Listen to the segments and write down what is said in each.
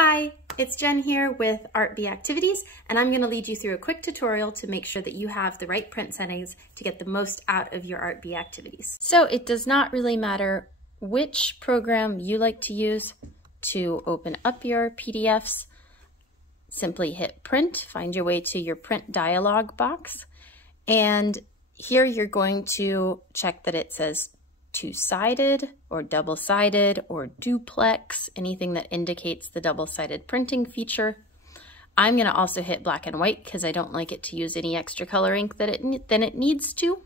Hi, it's Jen here with ARTB Activities, and I'm going to lead you through a quick tutorial to make sure that you have the right print settings to get the most out of your ARTB activities. So it does not really matter which program you like to use to open up your PDFs. Simply hit print, find your way to your print dialog box, and here you're going to check that it says two-sided or double-sided or duplex, anything that indicates the double-sided printing feature. I'm going to also hit black and white because I don't like it to use any extra color ink than it needs to.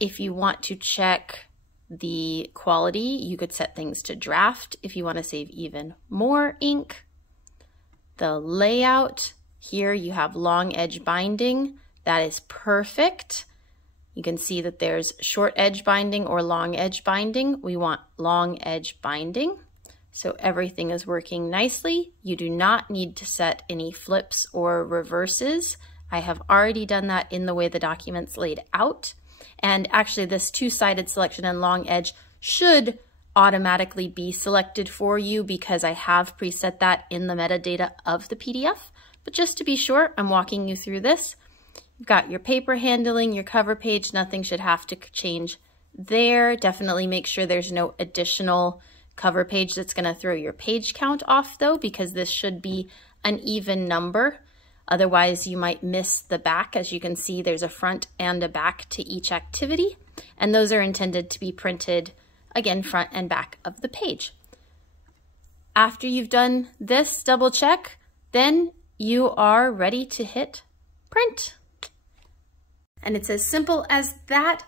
If you want to check the quality, you could set things to draft if you want to save even more ink. The layout, here you have long edge binding. That is perfect. You can see that there's short edge binding or long edge binding. We want long edge binding. So everything is working nicely. You do not need to set any flips or reverses. I have already done that in the way the document's laid out. And actually this two-sided selection and long edge should automatically be selected for you because I have preset that in the metadata of the PDF. But just to be sure, I'm walking you through this. You've got your paper handling, your cover page, nothing should have to change there. Definitely make sure there's no additional cover page that's going to throw your page count off though, because this should be an even number. Otherwise you might miss the back. As you can see, there's a front and a back to each activity, and those are intended to be printed, again, front and back of the page. After you've done this double check, then you are ready to hit print. And it's as simple as that.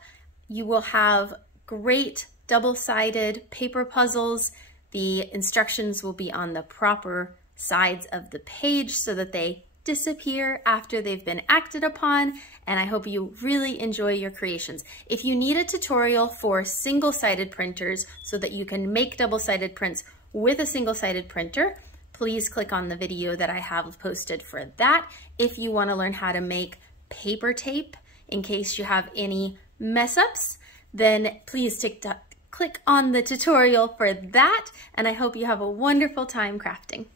You will have great double-sided paper puzzles. The instructions will be on the proper sides of the page so that they disappear after they've been acted upon, and I hope you really enjoy your creations. If you need a tutorial for single-sided printers so that you can make double-sided prints with a single-sided printer, please click on the video that I have posted for that. If you want to learn how to make paper tape in case you have any mess ups, then please click on the tutorial for that, and I hope you have a wonderful time crafting.